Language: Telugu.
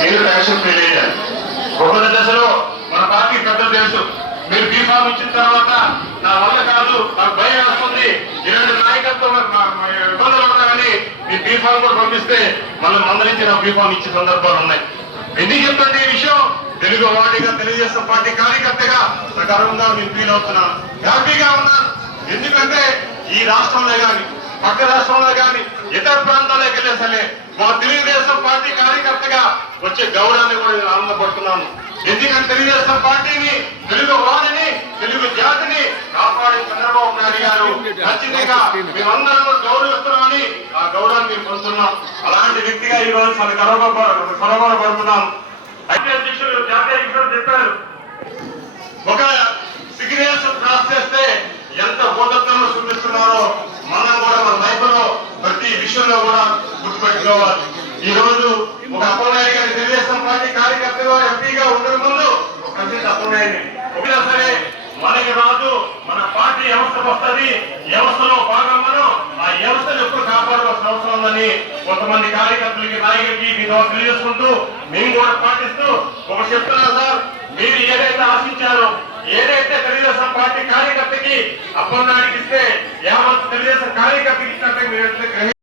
మీరు పెన్షన్ ఫెయిల్ అయ్యారు. ఒకరి దశలో మన పార్టీ పెద్దలు తెలుసు, మీరు బీఫామ్ ఇచ్చిన తర్వాత నా వల్ల కాదు, నాకు భయం వస్తుంది, ఇలాంటి నాయకత్వం ఇబ్బందులు ఉన్నాయని మీ బీఫామ్ కూడా పంపిస్తే మళ్ళీ మందరించి నా బీఫామ్ ఇచ్చే సందర్భాలు ఉన్నాయి. ఎందుకు చెప్తాంటే ఈ విషయం తెలుగు వాడిగా, తెలుగుదేశం పార్టీ కార్యకర్తగా సగర్వంగా నేను ఫీల్ అవుతున్నాను, హ్యాపీగా ఉన్నాను. ఎందుకంటే ఈ రాష్ట్రంలో కానీ పక్క రాష్ట్రంలో కానీ ఇతర ప్రాంతాలకు వెళ్ళే సరే మా తెలుగుదేశం పార్టీ కార్యకర్తగా వచ్చే గౌరవాన్ని కూడా నేను ఆనందపడుతున్నాను. ఎందుకంటే తెలుగుదేశం పార్టీని, తెలుగు వారిని, తెలుగు జాతిని కాపాడే చంద్రబాబు నాయుడు గారు ఖచ్చితంగా మేమందరం గౌరవిస్తున్నామని ఆ గౌరవాన్ని మేము పొందుతున్నాం. అలాంటి వ్యక్తిగా ఈ రోజు మన గౌరవపడుతున్నాం. ఐటీ అధ్యక్షులు, జాతీయ అధ్యక్షులు చెప్పారు, ఒక సిగ్నేచర్ క్రాస్ చేస్తే ఎంత బోధత్వంలో చూపిస్తున్నారో మనం కూడా మన లైఫ్ లో ప్రతి విషయంలో కూడా గుర్తుపెట్టుకోవాలి. ఈ రోజు ఒక అప్పలనాయుడు గారి తెలుగుదేశం పార్టీ కార్యకర్తగా ఎంపీగా ఉండే ముందు ఒక అప్పలనాయుడిని ఒకలా సరే మనకి రాదు, మన పార్టీ వ్యవస్థకు వస్తుంది, వ్యవస్థలో భాగంగాను ఆ వ్యవస్థను ఎప్పుడు కాపాడవలసిన అవసరం ఉందని కొంతమంది కార్యకర్తలకి, నాయకులకి మీతో తెలియజేసుకుంటూ మేము కూడా పాటిస్తూ ఒక చెప్తున్నా సార్, మీరు ఏదైతే ఆశించారో, ఏదైతే తెలుగుదేశం పార్టీ కార్యకర్తకి అప్పలనాయుడికి ఇస్తే యావత్ తెలుగుదేశం కార్యకర్తకి ఇచ్చినట్టు మీరు